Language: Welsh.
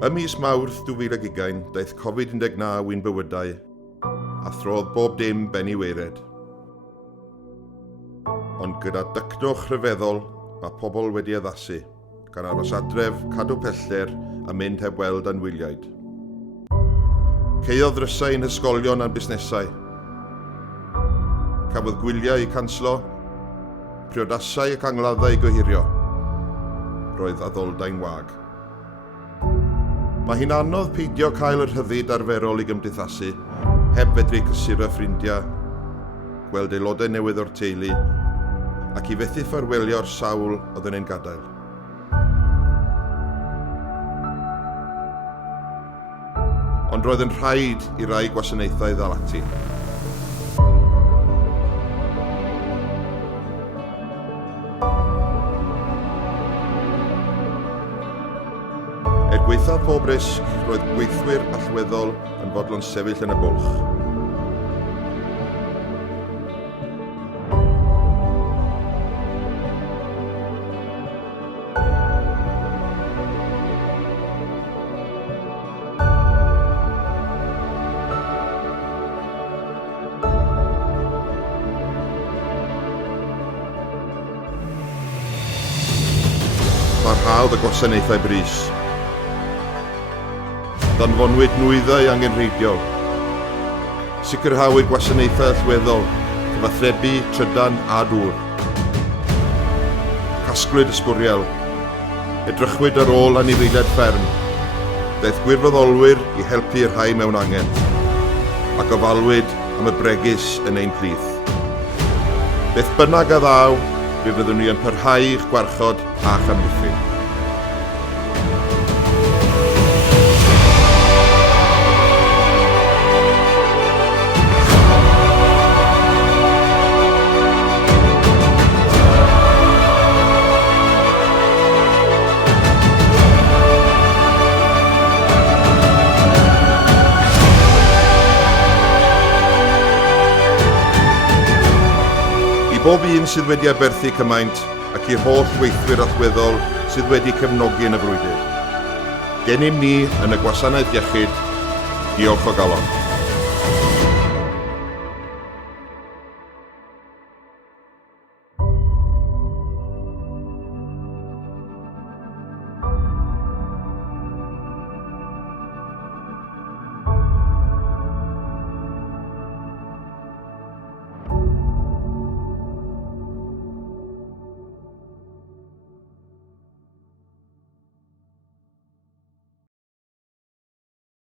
Ym mis Mawrth 2020, daeth Covid-19 i'n bywydau, a throdd bob dim ben I weired. Ond gyda dycnwch rhyfeddol, mae pobl wedi addasu, gan aros adref, cadw pellter a mynd heb weld anwyliaid. Ceodd rysau yn ysgolion a'n busnesau. Cafodd gwyliau I canslo, priodasau ac angladdau I gyhurio. Roedd addolau'n wag. Mae hi'n anodd peidio cael yr rhyddid arferol I gymdeithasu, heb fedru cysur y ffrindiau, gweld aelodau newydd o'r teulu, ac I fethu ffarwelio'r sawl oedd yn ein gadael. Ond roedd yn rhaid I rai gwasanaethau ddal ati. Gweithaf pob risg, roedd gweithwyr allweddol yn fodlon sefyll yn y bwlch. Parhaodd y gwasanaethau brys. Danfonwyd nwyddau angenrheidiol. Sicrhawyd gwasanaethau allweddol, cyfathrebu, trydan a dŵr. Casglwyd ysbwriel. Edrychwyd ar ôl anifeiliaid fferm. Daeth gwirfoddolwyr I helpu'r rhai mewn angen. Ac ofalwyd am y bregus yn ein plith. Beth bynnag a ddaw, fe fyddwn ni yn parhau i'ch gwarchod a chamddiffyn. Bob un sydd wedi aberthu cymaint ac i'r holl weithwyr allweddol sydd wedi cefnogi yn y frwydr. Gennym ni yn y gwasanaeth iechyd, diolch o galon.